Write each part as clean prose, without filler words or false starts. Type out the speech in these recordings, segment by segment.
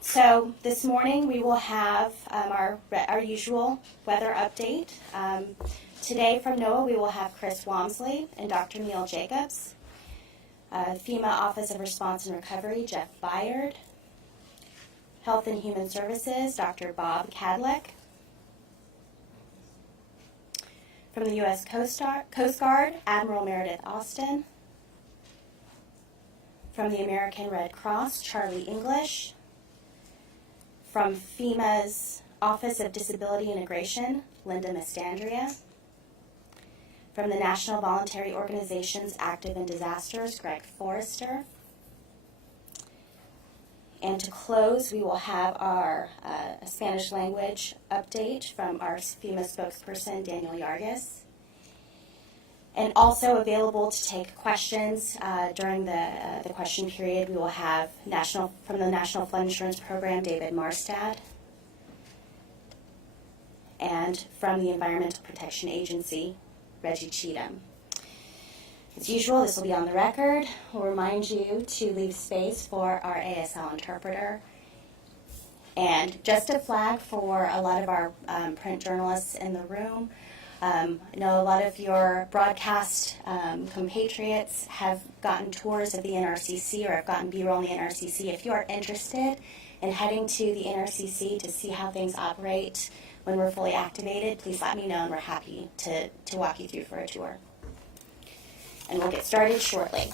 So this morning we will have our usual weather update. Today from NOAA we will have Chris Wamsley and Dr. Neil Jacobs. FEMA Office of Response and Recovery, Jeff Byard. Health and Human Services, Dr. Bob Cadleck. From the U.S. Coast Guard, Admiral Meredith Austin. From the American Red Cross, Charlie English. From FEMA's Office of Disability Integration, Linda Mastandria. From the National Voluntary Organizations Active in Disasters, Greg Forrester. And to close, we will have our Spanish language update from our FEMA spokesperson, Daniel Yargis. And also available to take questions during the question period, we will have from the National Flood Insurance Program, David Marstad. And from the Environmental Protection Agency, Reggie Cheatham. As usual, this will be on the record. We'll remind you to leave space for our ASL interpreter. And just a flag for a lot of our print journalists in the room. I know a lot of your broadcast compatriots have gotten tours of the NRCC or have gotten B-roll on the NRCC. If you are interested in heading to the NRCC to see how things operate when we're fully activated, please let me know and we're happy to walk you through for a tour. And we'll get started shortly.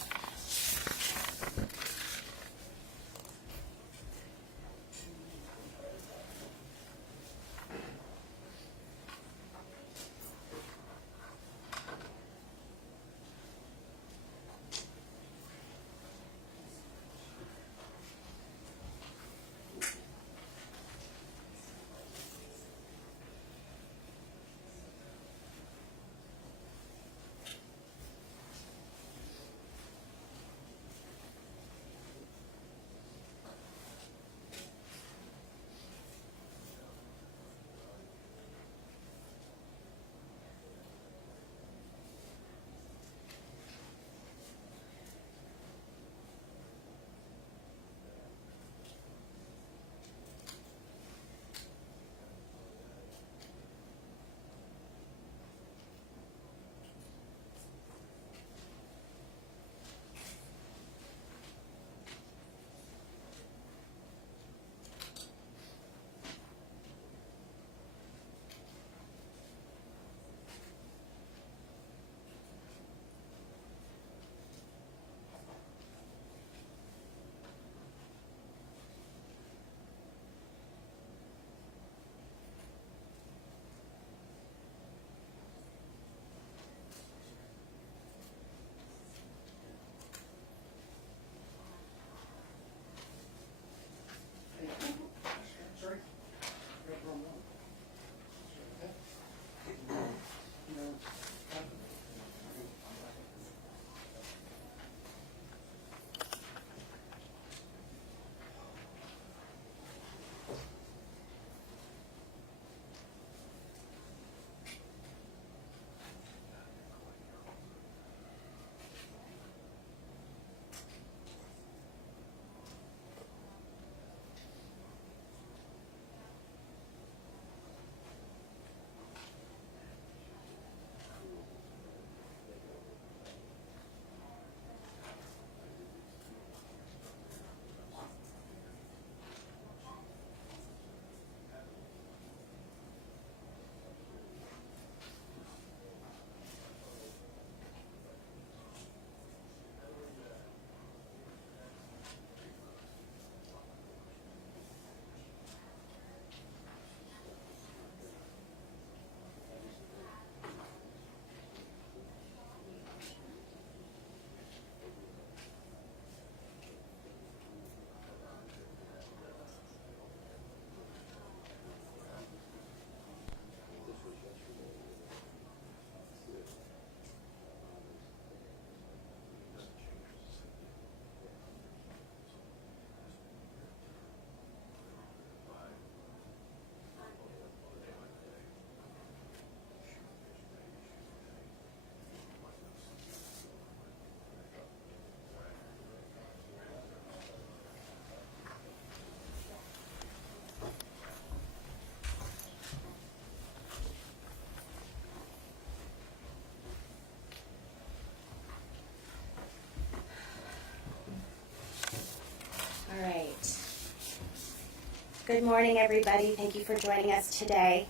Good morning, everybody. Thank you for joining us today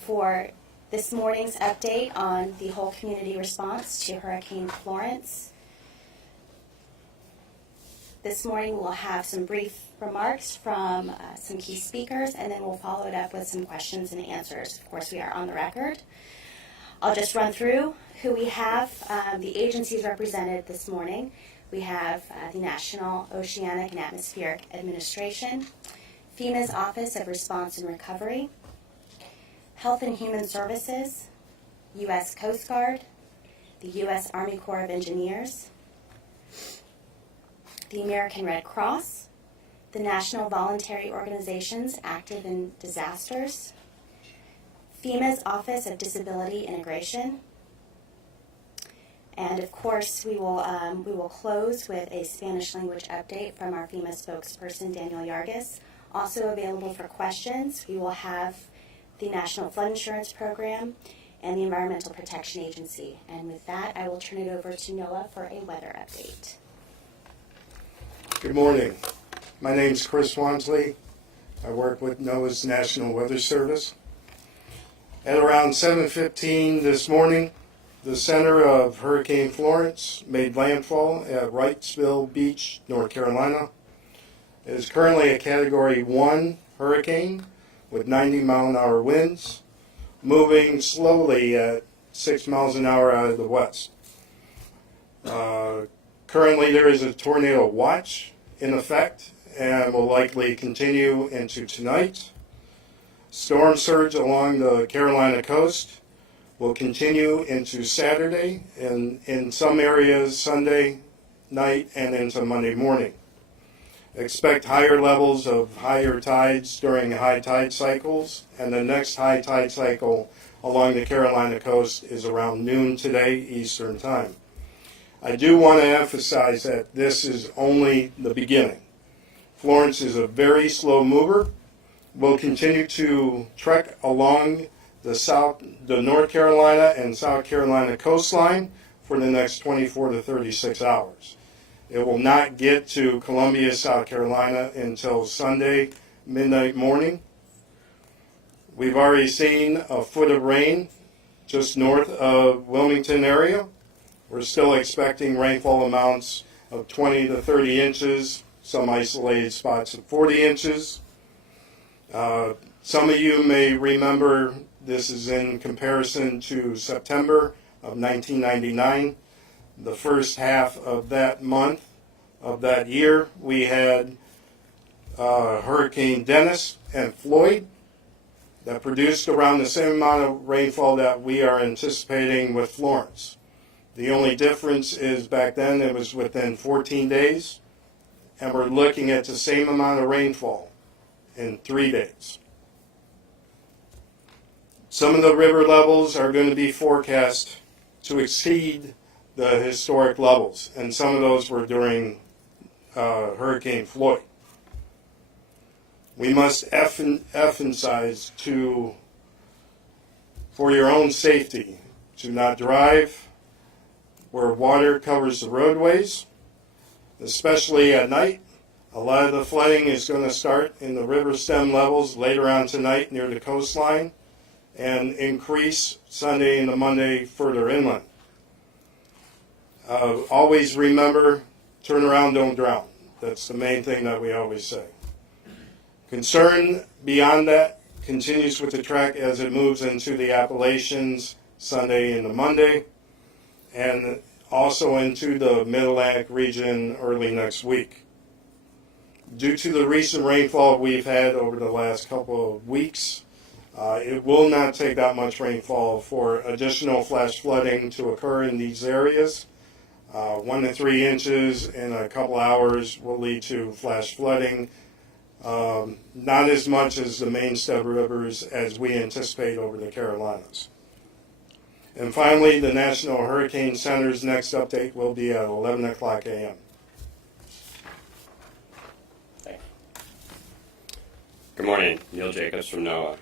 for this morning's update on the whole community response to Hurricane Florence. This morning we'll have some brief remarks from some key speakers, and then we'll follow it up with some questions and answers. Of course, we are on the record. I'll just run through who we have. The agencies represented this morning. We have the National Oceanic and Atmospheric Administration, FEMA's Office of Response and Recovery, Health and Human Services, U.S. Coast Guard, the U.S. Army Corps of Engineers, the American Red Cross, the National Voluntary Organizations Active in Disasters, FEMA's Office of Disability Integration, and of course we will close with a Spanish language update from our FEMA spokesperson, Daniel Yargis. Also available for questions, we will have the National Flood Insurance Program and the Environmental Protection Agency. And with that, I will turn it over to Noah for a weather update. Good morning. My name is Chris Wansley. I work with NOAA's National Weather Service. At around 7:15 this morning, the center of Hurricane Florence made landfall at Wrightsville Beach, North Carolina. It is currently a Category 1 hurricane with 90-mile-an-hour winds, moving slowly at 6 miles an hour out of the west. Currently, there is a tornado watch in effect and will likely continue into tonight. Storm surge along the Carolina coast will continue into Saturday and in some areas Sunday night and into Monday morning. Expect higher levels of higher tides during high tide cycles, and the next high tide cycle along the Carolina coast is around noon today, Eastern Time. I do want to emphasize that this is only the beginning. Florence is a very slow mover. We'll continue to trek along the North Carolina and South Carolina coastline for the next 24 to 36 hours. It will not get to Columbia, South Carolina until Sunday midnight morning. We've already seen a foot of rain just north of Wilmington area. We're still expecting rainfall amounts of 20 to 30 inches, some isolated spots of 40 inches. Some of you may remember this is in comparison to September of 1999. The first half of that month of that year, we had Hurricane Dennis and Floyd that produced around the same amount of rainfall that we are anticipating with Florence. The only difference is back then it was within 14 days, and we're looking at the same amount of rainfall in 3 days. Some of the river levels are going to be forecast to exceed the historic levels, and some of those were during Hurricane Floyd. We must emphasize for your own safety, to not drive where water covers the roadways, especially at night. A lot of the flooding is going to start in the river stem levels later on tonight near the coastline and increase Sunday into Monday further inland. Always remember, turn around, don't drown. That's the main thing that we always say. Concern beyond that continues with the track as it moves into the Appalachians Sunday into Monday, and also into the Mid-Atlantic region early next week. Due to the recent rainfall we've had over the last couple of weeks, it will not take that much rainfall for additional flash flooding to occur in these areas. 1 to 3 inches in a couple hours will lead to flash flooding. Not as much as the main sub rivers as we anticipate over the Carolinas. And finally, the National Hurricane Center's next update will be at 11 o'clock a.m. Good morning, Neil Jacobs from NOAA.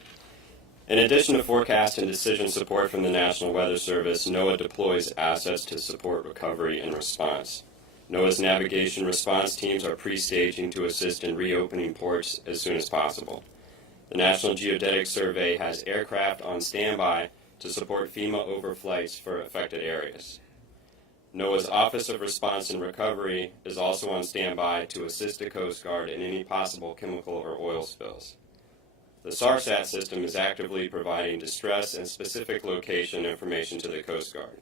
In addition to forecast and decision support from the National Weather Service, NOAA deploys assets to support recovery and response. NOAA's navigation response teams are pre-staging to assist in reopening ports as soon as possible. The National Geodetic Survey has aircraft on standby to support FEMA overflights for affected areas. NOAA's Office of Response and Recovery is also on standby to assist the Coast Guard in any possible chemical or oil spills. The SARSAT system is actively providing distress and specific location information to the Coast Guard.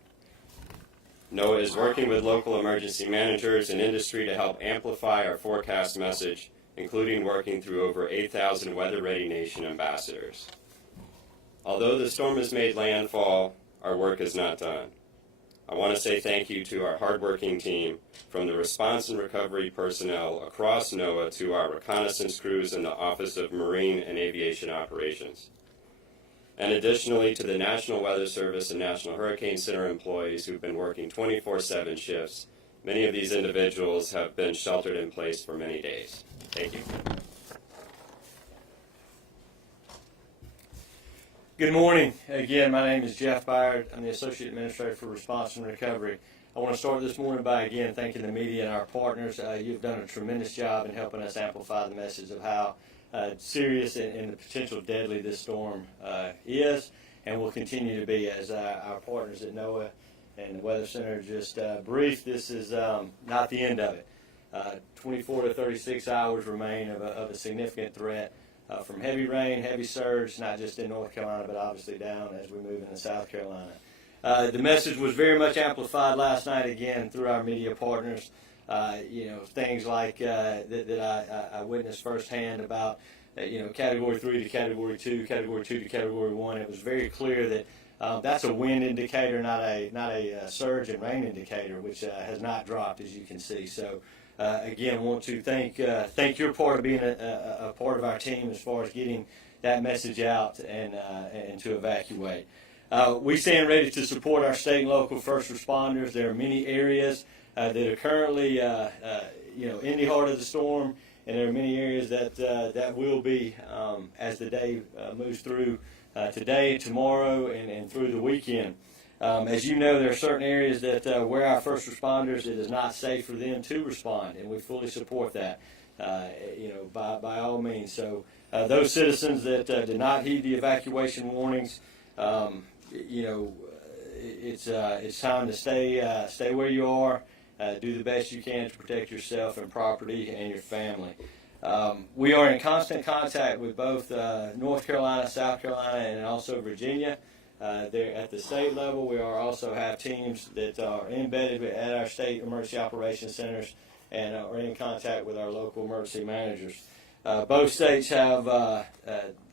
NOAA is working with local emergency managers and industry to help amplify our forecast message, including working through over 8,000 weather-ready nation ambassadors. Although the storm has made landfall, our work is not done. I want to say thank you to our hardworking team, from the response and recovery personnel across NOAA to our reconnaissance crews in the Office of Marine and Aviation Operations. And additionally to the National Weather Service and National Hurricane Center employees who've been working 24/7 shifts. Many of these individuals have been sheltered in place for many days. Thank you. Good morning. Again, my name is Jeff Byard. I'm the Associate Administrator for Response and Recovery. I want to start this morning by again thanking the media and our partners. You've done a tremendous job in helping us amplify the message of how serious and the potential deadly this storm is and will continue to be, as our partners at NOAA and the Weather Center just briefed. This is not the end of it. 24 to 36 hours remain of a significant threat. From heavy rain, heavy surge, not just in North Carolina, but obviously down as we move into South Carolina. The message was very much amplified last night again through our media partners. Things like that I witnessed firsthand about, Category 3 to Category 2, Category 2 to Category 1. It was very clear that that's a wind indicator, not a surge and rain indicator, which has not dropped, as you can see. So. Again, want to thank your part of being a part of our team as far as getting that message out and to evacuate. We stand ready to support our state and local first responders. There are many areas that are currently in the heart of the storm, and there are many areas that will be as the day moves through today, tomorrow, and through the weekend. As you know, there are certain areas that where our first responders, it is not safe for them to respond, and we fully support that, by all means. So those citizens that did not heed the evacuation warnings, it's time to stay where you are, do the best you can to protect yourself and property and your family. We are in constant contact with both North Carolina, South Carolina, and also Virginia. There at the state level, we also have teams that are embedded at our state emergency operations centers and are in contact with our local emergency managers. Both states have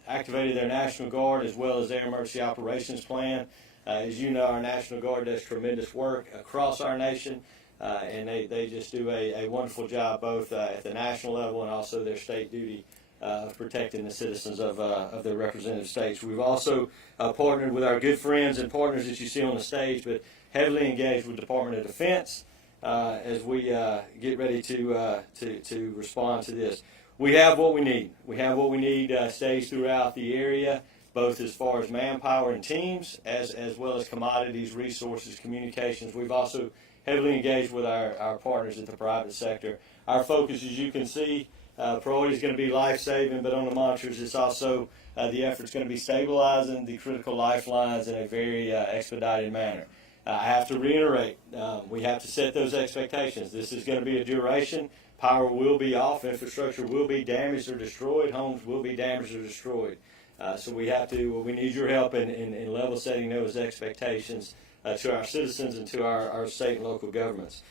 activated their National Guard as well as their emergency operations plan. As you know, our National Guard does tremendous work across our nation, and they just do a wonderful job both at the national level and also their state duty of protecting the citizens of their representative states. We've also partnered with our good friends and partners that you see on the stage, but heavily engaged with the Department of Defense as we get ready to respond to this. We have what we need. We have what we need staged throughout the area, both as far as manpower and teams, as well as commodities, resources, communications. We've also heavily engaged with our partners in the private sector. Our focus, as you can see, priority is going to be life-saving, but on the monitors, it's also the effort's going to be stabilizing the critical lifelines in a very expedited manner. I have to reiterate, we have to set those expectations. This is going to be a duration. Power will be off. Infrastructure will be damaged or destroyed. Homes will be damaged or destroyed. So we need your help in level setting those expectations to our citizens and to our state and local governments.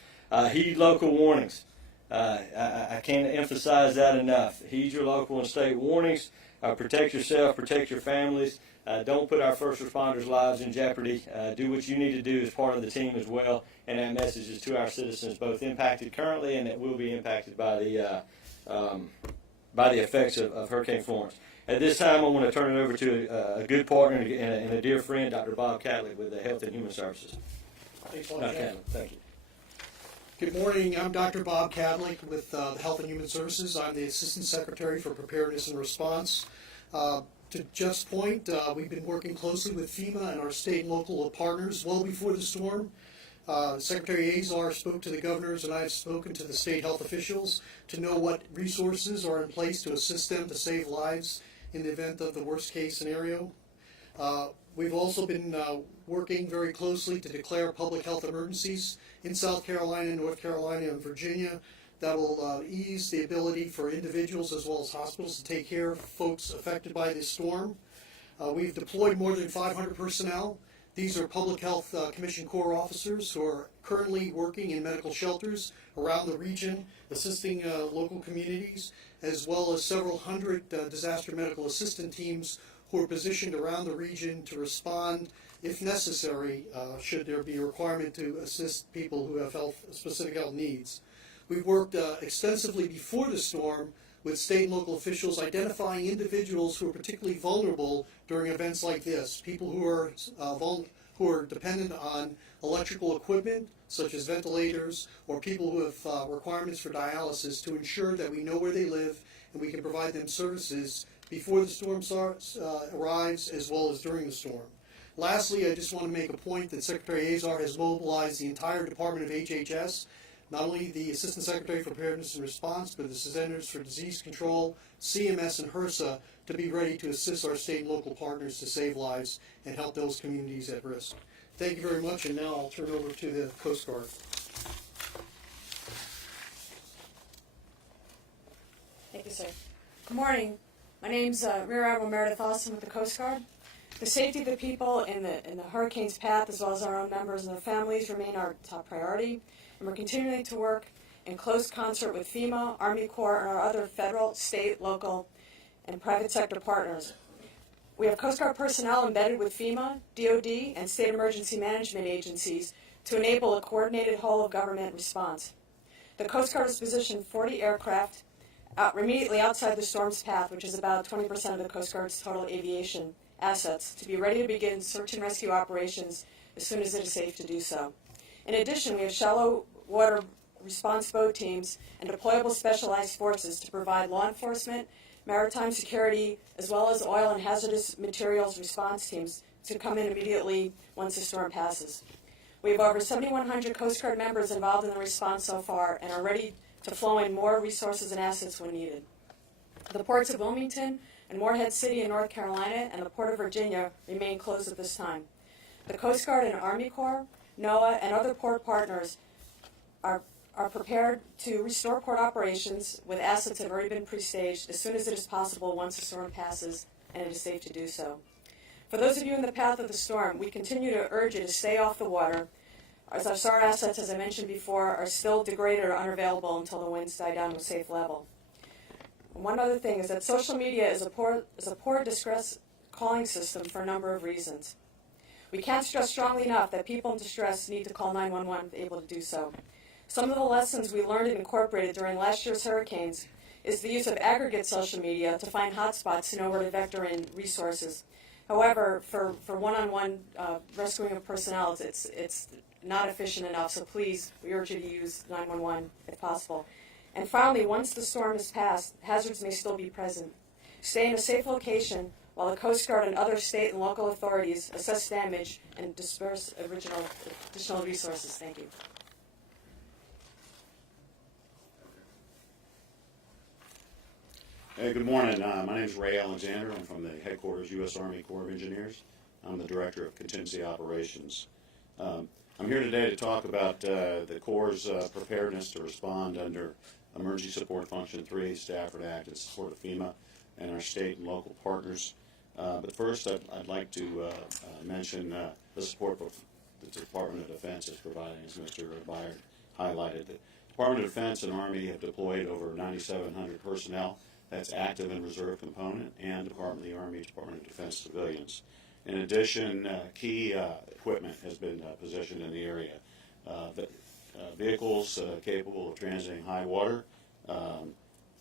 Heed local warnings. I can't emphasize that enough. Heed your local and state warnings. Protect yourself, protect your families. Don't put our first responders' lives in jeopardy. Do what you need to do as part of the team as well. And that message is to our citizens, both impacted currently and that will be impacted by the effects of Hurricane Florence. At this time, I want to turn it over to a good partner and a dear friend, Dr. Bob Catlett with the Health and Human Services. Thanks a lot, Jeff. Thank you. Good morning. I'm Dr. Bob Cadlick with the Health and Human Services. I'm the Assistant Secretary for Preparedness and Response. To Jeff's point, we've been working closely with FEMA and our state and local partners well before the storm. Secretary Azar spoke to the governors, and I have spoken to the state health officials to know what resources are in place to assist them to save lives in the event of the worst case scenario. We've also been working very closely to declare public health emergencies in South Carolina, North Carolina, and Virginia that will ease the ability for individuals as well as hospitals to take care of folks affected by this storm. We've deployed more than 500 personnel. These are Public Health Commission Corps officers who are currently working in medical shelters around the region, assisting local communities, as well as several hundred disaster medical assistant teams who are positioned around the region to respond, if necessary, should there be a requirement to assist people who have specific health needs. We've worked extensively before the storm with state and local officials identifying individuals who are particularly vulnerable during events like this, people who are dependent on electrical equipment, such as ventilators, or people who have requirements for dialysis, to ensure that we know where they live and we can provide them services before the storm arrives as well as during the storm. Lastly, I just want to make a point that Secretary Azar has mobilized the entire Department of HHS, not only the Assistant Secretary for Preparedness and Response, but the Centers for Disease Control, CMS, and HRSA to be ready to assist our state and local partners to save lives and help those communities at risk. Thank you very much, and now I'll turn it over to the Coast Guard. Thank you, sir. Good morning. My name's Rear Admiral Meredith Austin with the Coast Guard. The safety of the people in the hurricane's path, as well as our own members and their families, remain our top priority, and we're continuing to work in close concert with FEMA, Army Corps, and our other federal, state, local, and private sector partners. We have Coast Guard personnel embedded with FEMA, DoD, and state emergency management agencies to enable a coordinated whole-of-government response. The Coast Guard has positioned 40 aircraft immediately outside the storm's path, which is about 20% of the Coast Guard's total aviation assets, to be ready to begin search and rescue operations as soon as it is safe to do so. In addition, we have shallow water response boat teams and deployable specialized forces to provide law enforcement, maritime security, as well as oil and hazardous materials response teams to come in immediately once the storm passes. We have over 7,100 Coast Guard members involved in the response so far and are ready to flow in more resources and assets when needed. The ports of Wilmington and Morehead City in North Carolina and the Port of Virginia remain closed at this time. The Coast Guard and Army Corps, NOAA, and other port partners are prepared to restore port operations with assets that have already been pre-staged as soon as it is possible once the storm passes and it is safe to do so. For those of you in the path of the storm, we continue to urge you to stay off the water, as our SAR assets, as I mentioned before, are still degraded or unavailable until the winds die down to a safe level. One other thing is that social media is a poor distress calling system for a number of reasons. We can't stress strongly enough that people in distress need to call 911 if able to do so. Some of the lessons we learned and incorporated during last year's hurricanes is the use of aggregate social media to find hotspots to know where to vector in resources. However, for one-on-one rescuing of personnel, it's not efficient enough, so please, we urge you to use 911 if possible. And finally, once the storm has passed, hazards may still be present. Stay in a safe location while the Coast Guard and other state and local authorities assess damage and disperse additional resources. Thank you. Hey, good morning. My name is Ray Alexander. I'm from the headquarters U.S. Army Corps of Engineers. I'm the Director of Contingency Operations. I'm here today to talk about the Corps' preparedness to respond under Emergency Support Function 3, Stafford Act, in support of FEMA and our state and local partners. But first, I'd like to mention the support the Department of Defense is providing, as Mr. Byard highlighted. The Department of Defense and Army have deployed over 9,700 personnel. That's active and reserve component, and Department of the Army, Department of Defense civilians. In addition, key equipment has been positioned in the area. Vehicles capable of transiting high water,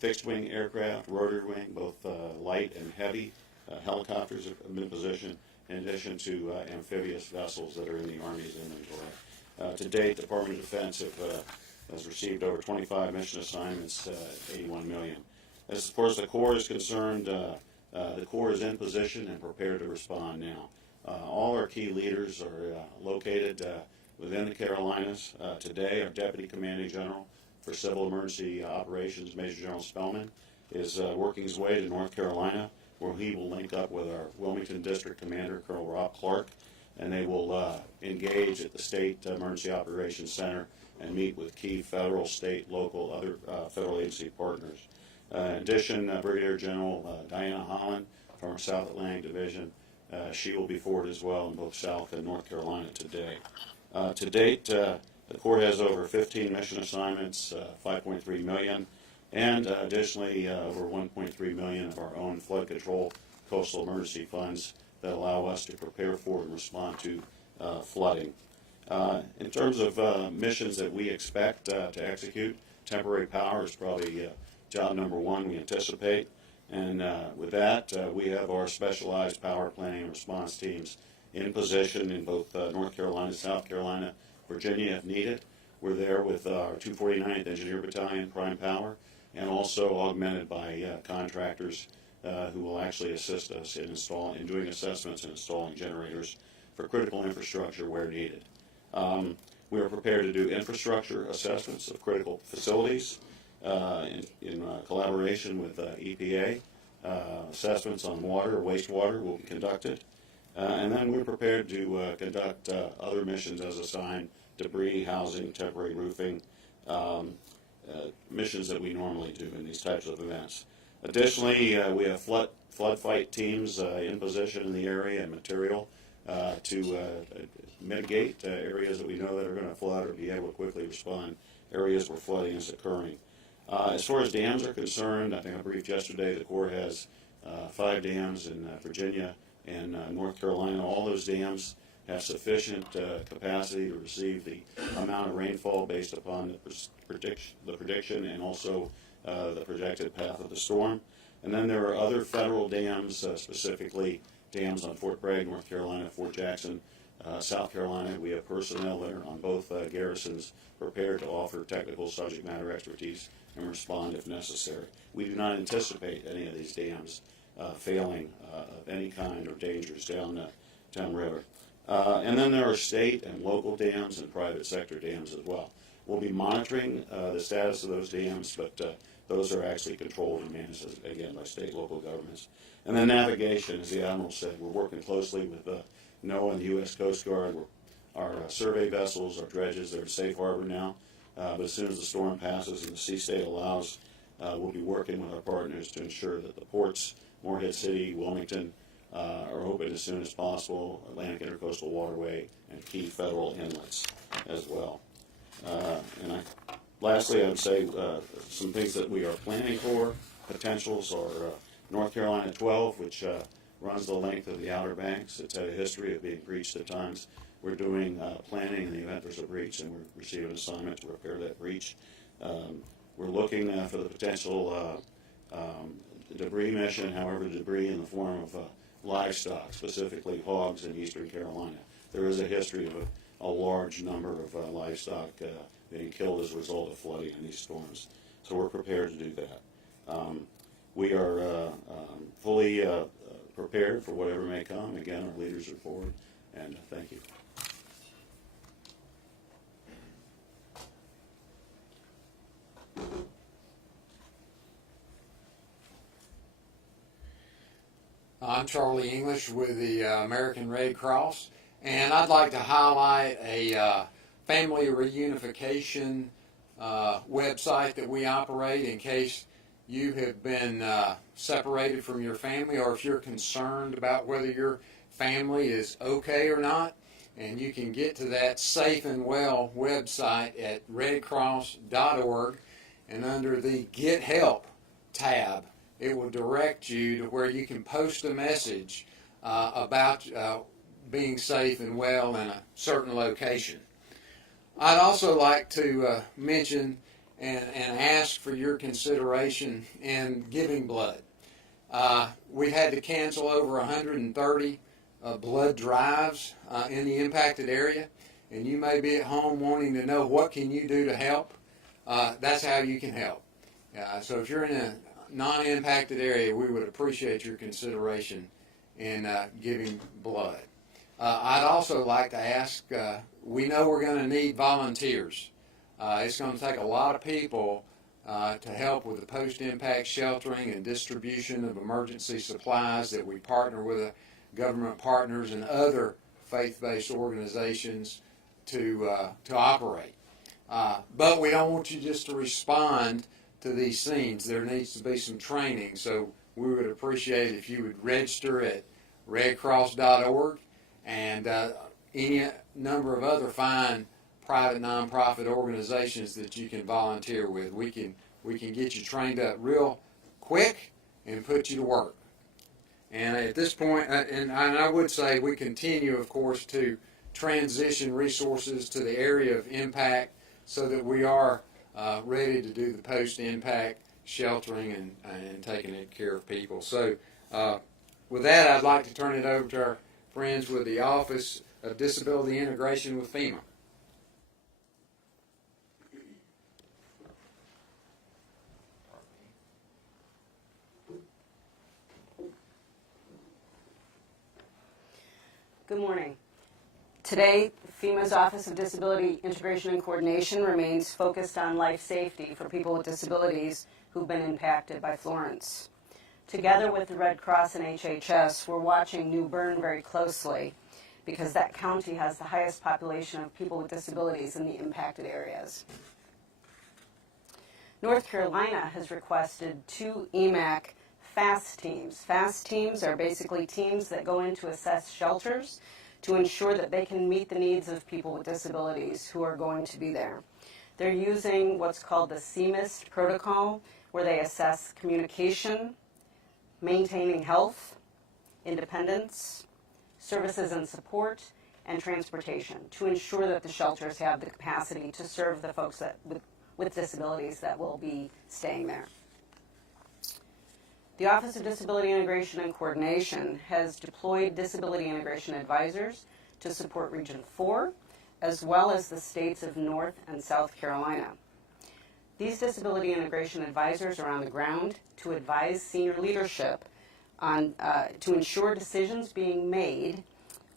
fixed-wing aircraft, rotary wing, both light and heavy. Helicopters have been positioned, in addition to amphibious vessels that are in the Army's inventory. To date, the Department of Defense has received over 25 mission assignments, $81 million. As far as the Corps is concerned, the Corps is in position and prepared to respond now. All our key leaders are located within the Carolinas. Today, our Deputy Commanding General for Civil Emergency Operations, Major General Spellman, is working his way to North Carolina, where he will link up with our Wilmington District Commander, Colonel Rob Clark, and they will engage at the State Emergency Operations Center and meet with key federal, state, local, other federal agency partners. In addition, Brigadier General Diana Holland from our South Atlantic Division, she will be forward as well in both South and North Carolina today. To date, the Corps has over 15 mission assignments, 5.3 million, and additionally over 1.3 million of our own flood control coastal emergency funds that allow us to prepare for and respond to flooding. In terms of missions that we expect to execute, temporary power is probably job number one we anticipate. And with that, we have our specialized power planning and response teams in position in both North Carolina, South Carolina, Virginia if needed. We're there with our 249th Engineer Battalion, Prime Power, and also augmented by contractors who will actually assist us in doing assessments and installing generators for critical infrastructure where needed. We are prepared to do infrastructure assessments of critical facilities in collaboration with EPA. Assessments on water or wastewater will be conducted. And then we're prepared to conduct other missions as assigned: debris, housing, temporary roofing, missions that we normally do in these types of events. Additionally, we have flood fight teams in position in the area and material to mitigate areas that we know that are going to flood, or be able to quickly respond areas where flooding is occurring. As far as dams are concerned, I think I briefed yesterday, the Corps has 5 dams in Virginia and North Carolina. All those dams have sufficient capacity to receive the amount of rainfall based upon the prediction and also the projected path of the storm. And then there are other federal dams, specifically dams on Fort Bragg, North Carolina, Fort Jackson, South Carolina. We have personnel there on both garrisons prepared to offer technical subject matter expertise and respond if necessary. We do not anticipate any of these dams failing of any kind or dangers downriver. And then there are state and local dams and private sector dams as well. We'll be monitoring the status of those dams, but those are actually controlled and managed, again, by state and local governments. And then navigation, as the Admiral said, we're working closely with NOAA and the U.S. Coast Guard. Our survey vessels, our dredges, they're in safe harbor now. But as soon as the storm passes and the sea state allows, we'll be working with our partners to ensure that the ports, Morehead City, Wilmington, are open as soon as possible, Atlantic Intercoastal Waterway, and key federal inlets as well. Lastly, I would say some things that we are planning for. Potentials are North Carolina 12, which runs the length of the Outer Banks. It's had a history of being breached at times. We're doing planning in the event there's a breach, and we're receiving an assignment to repair that breach. We're looking for the potential debris mission, however, debris in the form of livestock, specifically hogs in eastern Carolina. There is a history of a large number of livestock being killed as a result of flooding in these storms. So we're prepared to do that. We are fully prepared for whatever may come. Again, our leaders are forward, and thank you. I'm Charlie English with the American Red Cross, and I'd like to highlight a family reunification website that we operate in case you have been separated from your family, or if you're concerned about whether your family is okay or not. And you can get to that Safe and Well website at redcross.org, and under the Get Help tab, it will direct you to where you can post a message about being safe and well in a certain location. I'd also like to mention and ask for your consideration in giving blood. We had to cancel over 130 blood drives in the impacted area, and you may be at home wanting to know what can you do to help. That's how you can help. So if you're in a non-impacted area, we would appreciate your consideration in giving blood. I'd also like to ask, we know we're going to need volunteers. It's going to take a lot of people to help with the post-impact sheltering and distribution of emergency supplies that we partner with government partners and other faith-based organizations to operate. But we don't want you just to respond to these scenes. There needs to be some training, so we would appreciate if you would register at redcross.org and any number of other fine private nonprofit organizations that you can volunteer with. We can get you trained up real quick and put you to work. And at this point, and I would say we continue, of course, to transition resources to the area of impact so that we are ready to do the post-impact sheltering and taking care of people. So with that, I'd like to turn it over to our friends with the Office of Disability Integration with FEMA. Good morning. Today, FEMA's Office of Disability Integration and Coordination remains focused on life safety for people with disabilities who've been impacted by Florence. Together with the Red Cross and HHS, we're watching New Bern very closely because that county has the highest population of people with disabilities in the impacted areas. North Carolina has requested 2 EMAC FAST teams. FAST teams are basically teams that go in to assess shelters to ensure that they can meet the needs of people with disabilities who are going to be there. They're using what's called the CMIST protocol, where they assess communication, maintaining health, independence, services and support, and transportation to ensure that the shelters have the capacity to serve the folks with disabilities that will be staying there. The Office of Disability Integration and Coordination has deployed disability integration advisors to support Region 4, as well as the states of North and South Carolina. These disability integration advisors are on the ground to advise senior leadership on, to ensure decisions being made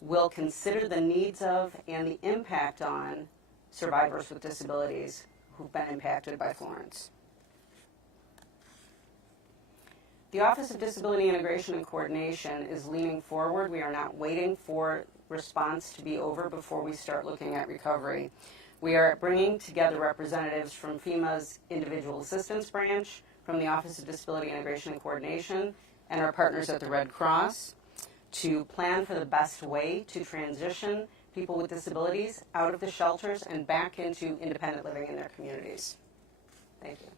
will consider the needs of and the impact on survivors with disabilities who've been impacted by Florence. The Office of Disability Integration and Coordination is leaning forward. We are not waiting for response to be over before we start looking at recovery. We are bringing together representatives from FEMA's Individual Assistance Branch, from the Office of Disability Integration and Coordination, and our partners at the Red Cross to plan for the best way to transition people with disabilities out of the shelters and back into independent living in their communities. Thank you.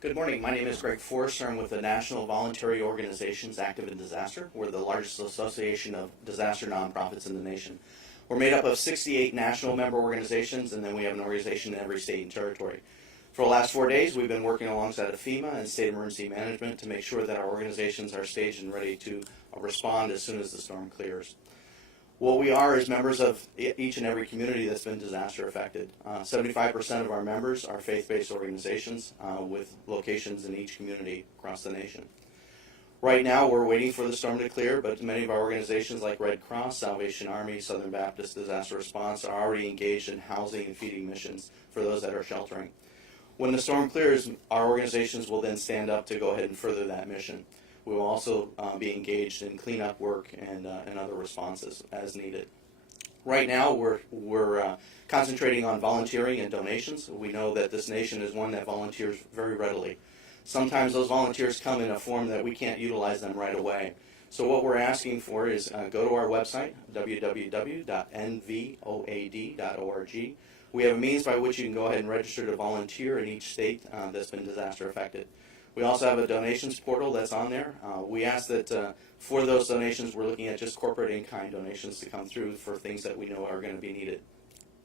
Good morning. My name is Greg Forrester. I'm with the National Voluntary Organizations Active in Disaster. We're the largest association of disaster nonprofits in the nation. We're made up of 68 national member organizations, and then we have an organization in every state and territory. For the last 4 days, we've been working alongside of FEMA and State Emergency Management to make sure that our organizations are staged and ready to respond as soon as the storm clears. What we are is members of each and every community that's been disaster affected. 75% of our members are faith-based organizations with locations in each community across the nation. Right now, we're waiting for the storm to clear, but many of our organizations like Red Cross, Salvation Army, Southern Baptist Disaster Response are already engaged in housing and feeding missions for those that are sheltering. When the storm clears, our organizations will then stand up to go ahead and further that mission. We will also be engaged in cleanup work and other responses as needed. Right now, we're concentrating on volunteering and donations. We know that this nation is one that volunteers very readily. Sometimes those volunteers come in a form that we can't utilize them right away. So what we're asking for is go to our website, www.nvoad.org. We have a means by which you can go ahead and register to volunteer in each state that's been disaster affected. We also have a donations portal that's on there. We ask that for those donations, we're looking at just corporate in-kind donations to come through for things that we know are going to be needed.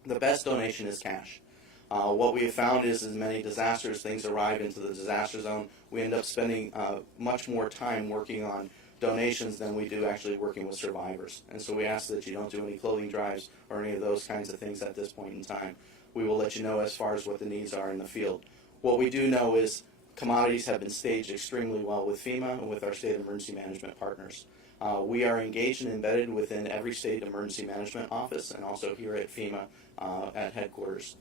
The best donation is cash. What we have found is in many disasters, things arrive into the disaster zone. We end up spending much more time working on donations than we do actually working with survivors. And so we ask that you don't do any clothing drives or any of those kinds of things at this point in time. We will let you know as far as what the needs are in the field. What we do know is commodities have been staged extremely well with FEMA and with our state emergency management partners. We are engaged and embedded within every state emergency management office and also here at FEMA at headquarters.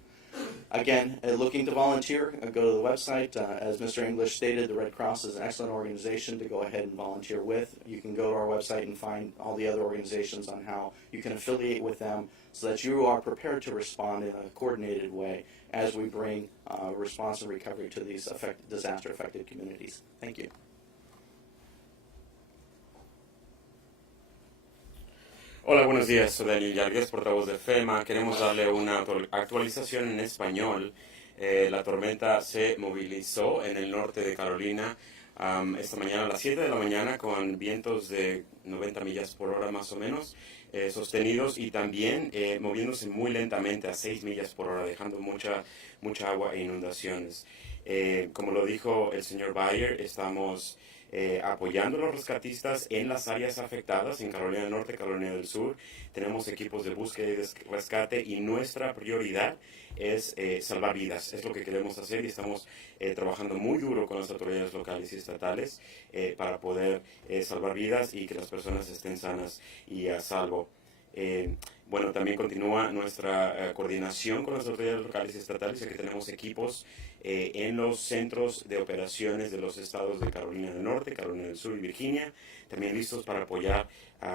Again, looking to volunteer, go to the website. As Mr. English stated, the Red Cross is an excellent organization to go ahead and volunteer with. You can go to our website and find all the other organizations on how you can affiliate with them so that you are prepared to respond in a coordinated way as we bring response and recovery to these disaster-affected communities. Thank you. Hola, buenos días. Soy Daniel Yargues, portavoz de FEMA. Queremos darle una actualización en español. La tormenta se movilizó en el norte de Carolina esta mañana a las 7 de la mañana con vientos de 90 millas por hora más o menos sostenidos y también moviéndose muy lentamente a 6 millas por hora, dejando mucha agua e inundaciones. Como lo dijo el señor Bayer, estamos apoyando a los rescatistas en las áreas afectadas, en Carolina del Norte, Carolina del Sur. Tenemos equipos de búsqueda y de rescate y nuestra prioridad es salvar vidas. Es lo que queremos hacer y estamos trabajando muy duro con las autoridades locales y estatales para poder salvar vidas y que las personas estén sanas y a salvo. Bueno, también continúa nuestra coordinación con las autoridades locales y estatales, ya que tenemos equipos en los centros de operaciones de los estados de Carolina del Norte, Carolina del Sur y Virginia, también listos para apoyar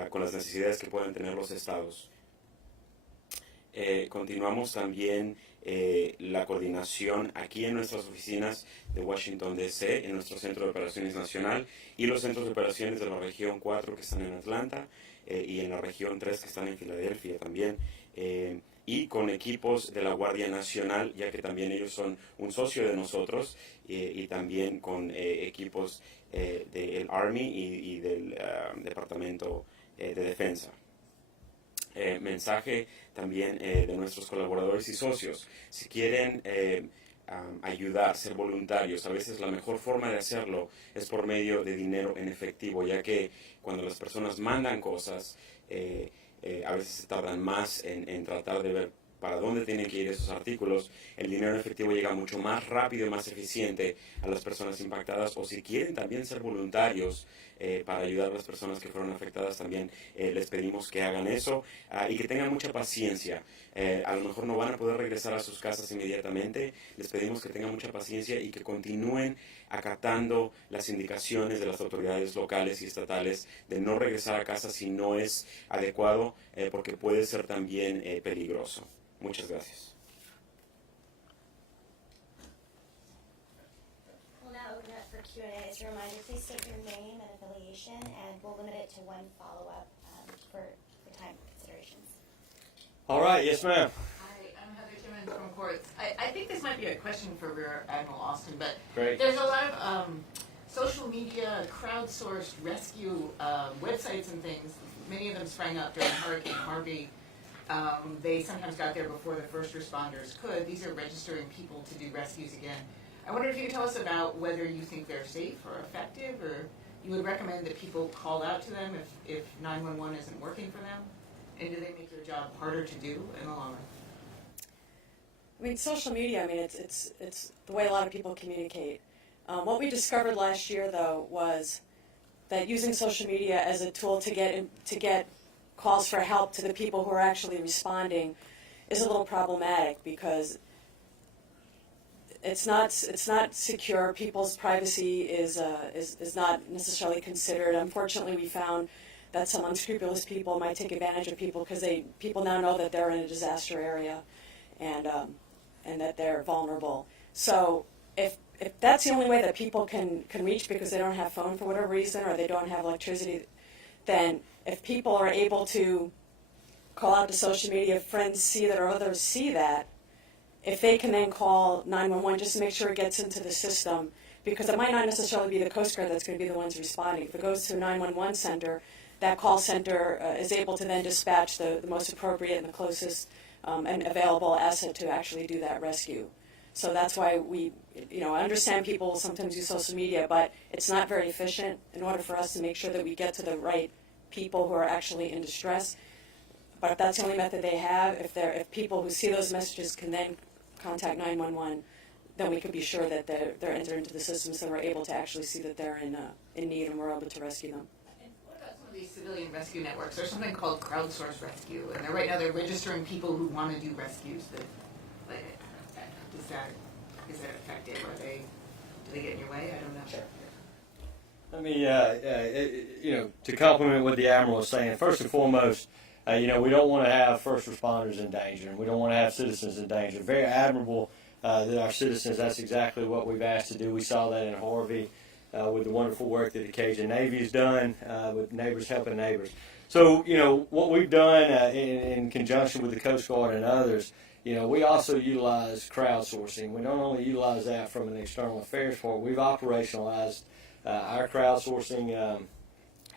con las necesidades que puedan tener los estados. Continuamos también la coordinación aquí en nuestras oficinas de Washington, D.C., en nuestro Centro de Operaciones Nacional y los centros de operaciones de la región 4 que están en Atlanta y en la región 3 que están en Filadelfia también, y con equipos de la Guardia Nacional, ya que también ellos son un socio de nosotros, y también con equipos del Army y del Departamento de Defensa. Mensaje también de nuestros colaboradores y socios. Si quieren ayudar, ser voluntarios, a veces la mejor forma de hacerlo es por medio de dinero en efectivo, ya que cuando las personas mandan cosas, a veces se tardan más en tratar de ver para dónde tienen que ir esos artículos. El dinero en efectivo llega mucho más rápido y más eficiente a las personas impactadas, o si quieren también ser voluntarios para ayudar a las personas que fueron afectadas, también les pedimos que hagan eso y que tengan mucha paciencia. A lo mejor no van a poder regresar a sus casas inmediatamente, les pedimos que tengan mucha paciencia y que continúen acatando las indicaciones de las autoridades locales y estatales de no regresar a casa si no es adecuado, porque puede ser también peligroso. Muchas gracias. We'll now open up for Q&A. As a reminder, please state your name and affiliation, and we'll limit it to one follow-up for time considerations. All right, yes, ma'am. Hi, I'm Heather Timmons from Courts. I think this might be a question for Rear Admiral Austin, but Great. there's a lot of social media, crowdsourced rescue websites and things. Many of them sprang up during Hurricane Harvey. They sometimes got there before the first responders could. These are registering people to do rescues again. I wonder if you could tell us about whether you think they're safe or effective, or you would recommend that people call out to them if 911 isn't working for them? And do they make your job harder to do in the long run? I mean, social media, I mean, it's the way a lot of people communicate. What we discovered last year, though, was that using social media as a tool to get calls for help to the people who are actually responding is a little problematic, because it's not secure. People's privacy is not necessarily considered. Unfortunately, we found that some unscrupulous people might take advantage of people because people now know that they're in a disaster area, and that they're vulnerable. So if that's the only way that people can reach because they don't have phone for whatever reason, or they don't have electricity, then if people are able to call out to social media, if friends see that or others see that, if they can then call 911 just to make sure it gets into the system, because it might not necessarily be the Coast Guard that's going to be the ones responding. If it goes to a 911 center, that call center is able to then dispatch the most appropriate and the closest and available asset to actually do that rescue. So that's why I understand people sometimes use social media, but it's not very efficient in order for us to make sure that we get to the right people who are actually in distress. But if that's the only method they have, if people who see those messages can then contact 911, then we could be sure that they're entered into the system, so we're able to actually see that they're in need and we're able to rescue them. And what about some of these civilian rescue networks? There's something called crowdsourced rescue, and right now they're registering people who want to do rescues. Is that effective? Do they get in your way? I don't know. Sure. Let me, to complement what the Admiral was saying, first and foremost, we don't want to have first responders in danger, and we don't want to have citizens in danger. Very admirable that our citizens, that's exactly what we've asked to do. We saw that in Harvey with the wonderful work that the Cajun Navy has done with Neighbors Helping Neighbors. So, what we've done in conjunction with the Coast Guard and others, we also utilize crowdsourcing. We don't only utilize that from an external affairs part. We've operationalized our crowdsourcing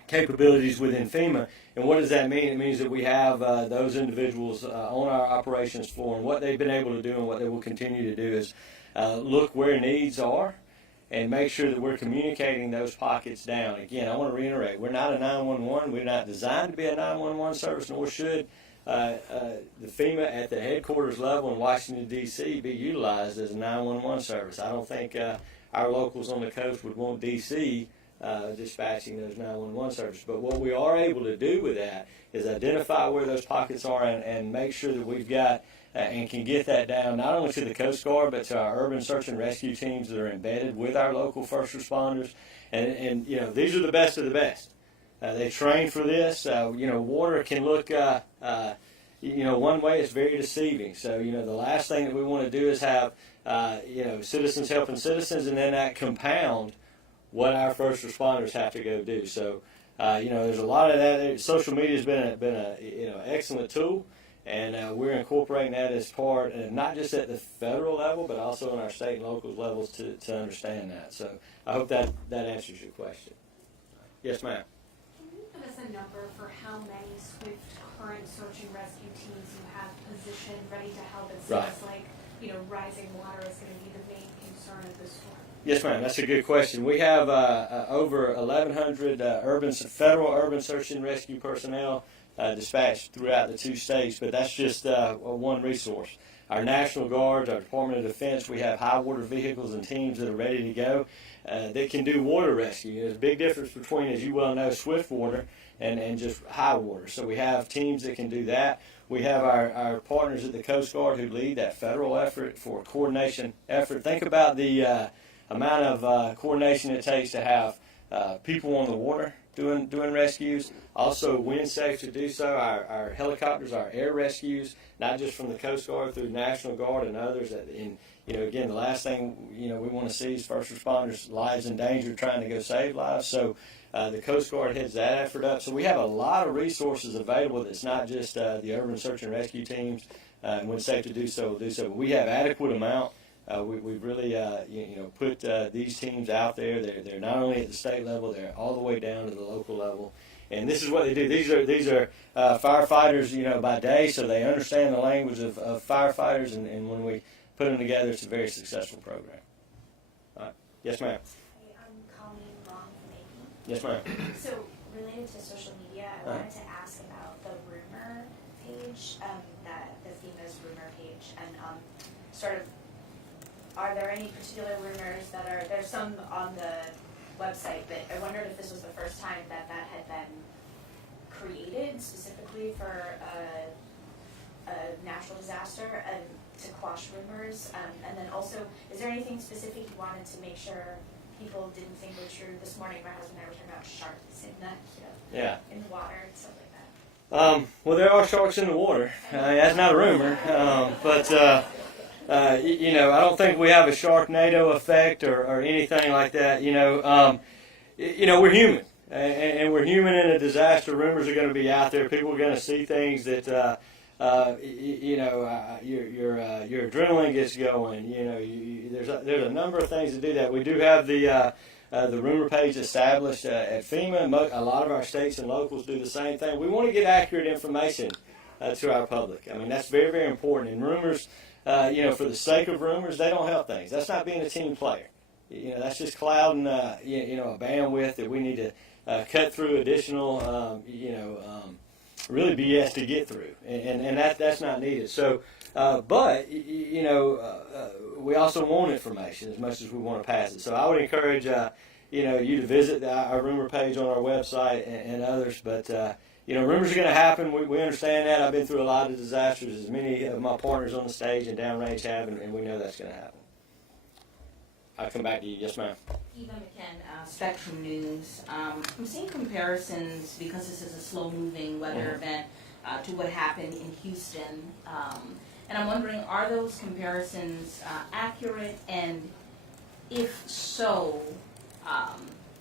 capabilities within FEMA. And what does that mean? It means that we have those individuals on our operations floor, and what they've been able to do and what they will continue to do is look where needs are and make sure that we're communicating those pockets down. Again, I want to reiterate, we're not a 911. We're not designed to be a 911 service, nor should the FEMA at the headquarters level in Washington, D.C. be utilized as a 911 service. I don't think our locals on the coast would want D.C. Dispatching those 911 services. But what we are able to do with that is identify where those pockets are and make sure that we've got and can get that down not only to the Coast Guard but to our urban search and rescue teams that are embedded with our local first responders. And these are the best of the best. They train for this. Water can look, one way it's very deceiving. So, the last thing that we want to do is have, citizens helping citizens and then that compound what our first responders have to go do. So, there's a lot of that. Social media has been a excellent tool, and we're incorporating that as part, and not just at the federal level, but also in our state and local levels to understand that. So, I hope that answers your question. Yes, ma'am. Can you give us a number for how many SWIFT current search and rescue teams you have positioned, ready to help? It seems like rising water is going to be the main concern of the storm. Yes, ma'am. That's a good question. We have over 1,100 federal urban search and rescue personnel dispatched throughout the 2 states, but that's just one resource. Our National Guards, our Department of Defense, we have high water vehicles and teams that are ready to go that can do water rescue. There's a big difference between, as you well know, swift water and just high water. So we have teams that can do that. We have our partners at the Coast Guard who lead that federal effort for a coordination effort. Think about the amount of coordination it takes to have people on the water doing rescues, also wind safe to do so, our helicopters, our air rescues, not just from the Coast Guard through National Guard and others. Again, the last thing we want to see is first responders' lives in danger trying to go save lives. So the Coast Guard heads that effort up. So we have a lot of resources available. That's not just the urban search and rescue teams, and when safe to do so, we'll do so. But we have adequate amount. We've really put these teams out there. They're not only at the state level, they're all the way down to the local level. And this is what they do. These are firefighters, by day, so they understand the language of firefighters. And when we put them together, it's a very successful program. All right. Yes, ma'am. Hey, I'm Colleen Long from AP. Yes, ma'am. So, related to social media, I wanted to ask about the rumor page, that the FEMA's rumor page, and are there any particular rumors there's some on the website, but I wondered if this was the first time that had been created specifically for a natural disaster and to quash rumors, and then also, is there anything specific you wanted to make sure people didn't think were true? This morning my husband and I were talking about sharks in the water and stuff like that. Well, there are sharks in the water. That's not a rumor, but I don't think we have a Sharknado effect or anything like that. We're human, and we're human in a disaster. Rumors are going to be out there. People are going to see things that, your adrenaline gets going. There's a number of things to do that. We do have the rumor page established at FEMA. A lot of our states and locals do the same thing. We want to get accurate information to our public. I mean, that's very, very important. And rumors, for the sake of rumors, they don't help things. That's not being a team player. That's just clouding, a bandwidth that we need to cut through additional, really BS to get through. And that's not needed. So But we also want information as much as we want to pass it. So I would encourage you to visit our rumor page on our website and others. But rumors are going to happen. We understand that. I've been through a lot of disasters, as many of my partners on the stage and downrange have, and we know that's going to happen. I'll come back to you. Yes, ma'am. Eva McKen, Spectrum News. I'm seeing comparisons, because this is a slow-moving weather event, to what happened in Houston. And I'm wondering, are those comparisons accurate? And if so,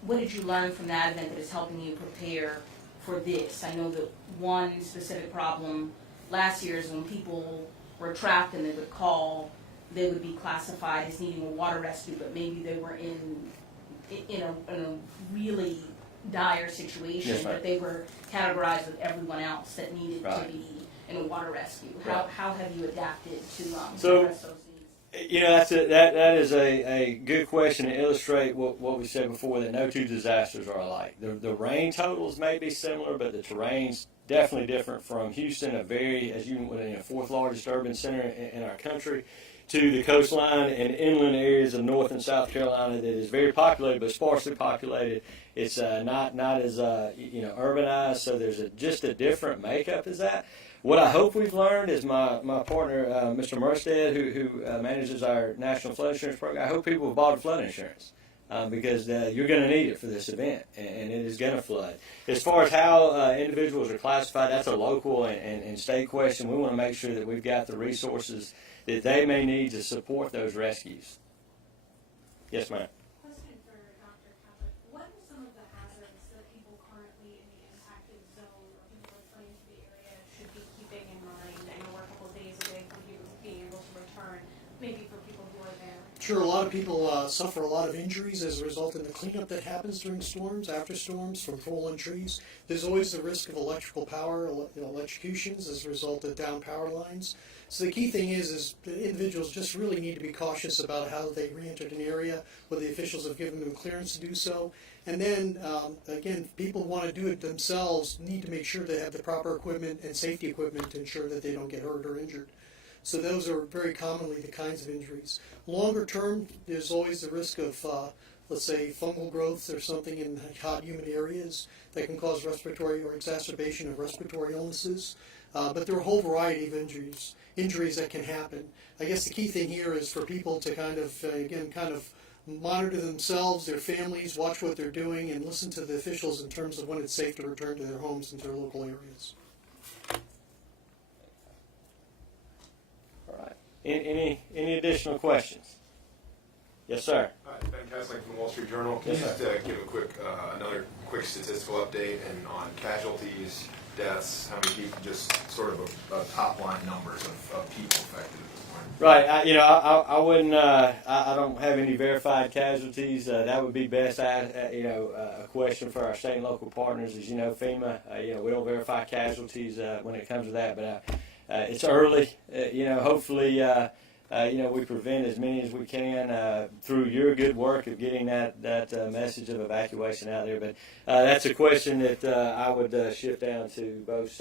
what did you learn from that event that is helping you prepare for this? I know that one specific problem last year is when people were trapped and they would call, they would be classified as needing a water rescue, but maybe they were in a really dire situation, Yes, but they were categorized with everyone else that needed Right. to be in a water rescue. Right. How have you adapted to So, address those needs? That is a good question to illustrate what we said before, that no two disasters are alike. The rain totals may be similar, but the terrain's definitely different from Houston, fourth largest urban center in our country, to the coastline and inland areas of North and South Carolina that is very populated but sparsely populated. It's not as urbanized, so there's just a different makeup as that. What I hope we've learned is my partner, Mr. Merstead, who manages our National Flood Insurance Program, I hope people have bought flood insurance because you're going to need it for this event, and it is going to flood. As far as how individuals are classified, that's a local and state question. We want to make sure that we've got the resources that they may need to support those rescues. Yes, ma'am. Question for Dr. Catholic. What are some of the hazards that people currently in the impacted zone or people returning to the area should be keeping in mind? I know we're a couple of days away from people being able to return, maybe for people who are there. Sure, a lot of people suffer a lot of injuries as a result of the cleanup that happens during storms, after storms, from fallen trees. There's always the risk of electrical power, electrocutions as a result of down power lines. So the key thing is the individuals just really need to be cautious about how they re-entered an area, whether the officials have given them clearance to do so. And then, again, people who want to do it themselves need to make sure they have the proper equipment and safety equipment to ensure that they don't get hurt or injured. So those are very commonly the kinds of injuries. Longer term, there's always the risk of, let's say, fungal growths or something in hot, humid areas that can cause respiratory or exacerbation of respiratory illnesses. But there are a whole variety of injuries that can happen. I guess the key thing here is for people to kind of monitor themselves, their families, watch what they're doing, and listen to the officials in terms of when it's safe to return to their homes and to their local areas. All right. Any additional questions? Yes, sir. Hi, Ben Kaslik from the Wall Street Journal. Can Yes, you just sir. give another quick statistical update and on casualties, deaths, how many people, just sort of a top line numbers of people affected at this point? Right. I wouldn't. I don't have any verified casualties. That would be best. A question for our state and local partners. As you know, FEMA. We don't verify casualties when it comes to that. But it's early. Hopefully. We prevent as many as we can through your good work of getting that message of evacuation out there. But that's a question that I would shift down to both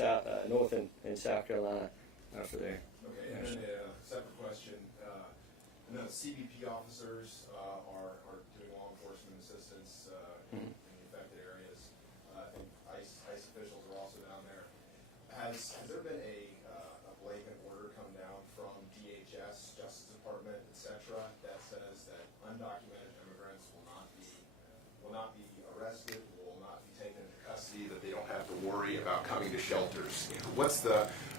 North and South Carolina for there. Okay, and then a separate question. I know CBP officers are doing law enforcement assistance in the affected areas. I think ICE officials are also down there. Has there been a blatant order come down from DHS, Justice Department, etc., that says that undocumented immigrants will not be arrested, will not be taken into custody, that they don't have to worry about coming to shelters?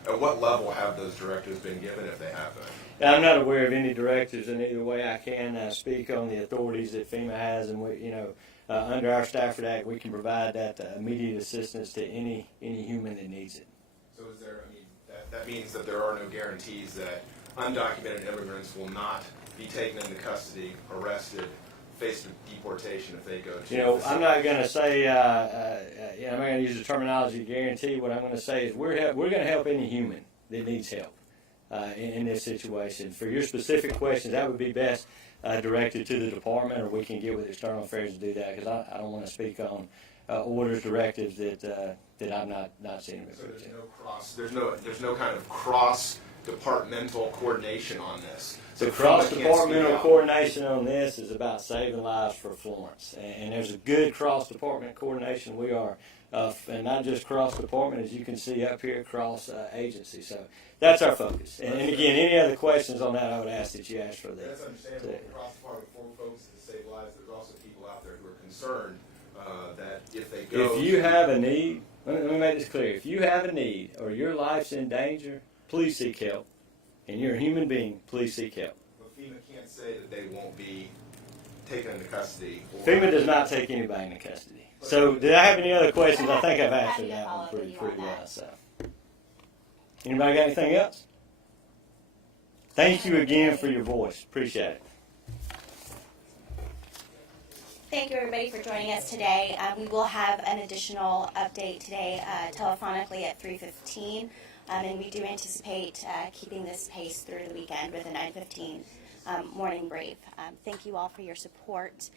At what level have those directives been given, if they have been? Now, I'm not aware of any directives in either way. I can speak on the authorities that FEMA has, and under our Stafford Act, we can provide that immediate assistance to any human that needs it. So is there? That means that there are no guarantees that undocumented immigrants will not be taken into custody, arrested, face deportation if they go to. I'm not going to say. I'm not going to use the terminology guarantee. What I'm going to say is we're going to help any human that needs help in this situation. For your specific questions, that would be best directed to the department, or we can get with External Affairs to do that, because I don't want to speak on orders, directives that I'm not seeing. So there's no kind of cross departmental coordination on this. The So FEMA can't cross-departmental speak out. coordination on this is about saving lives for Florence, and there's a good cross-department coordination. We are, and not just cross-department, as you can see up here, cross-agency. So that's our focus. And again, any other questions on that, I would ask that you ask for that. That's understandable. Cross-department folks to save lives. There's also people out there who are concerned that if they go. If you have a need, let me make this clear. If you have a need or your life's in danger, please seek help. And you're a human being, please seek help. But FEMA can't say that they won't be taken into custody. FEMA does not take anybody into custody. So, did I have any other questions? I think I've answered that one pretty well. So, anybody got anything else? Thank you again for your voice. Appreciate it. Thank you, everybody, for joining us today. We will have an additional update today telephonically at 3:15, and we do anticipate keeping this pace through the weekend with a 9:15 morning brief. Thank you all for your support.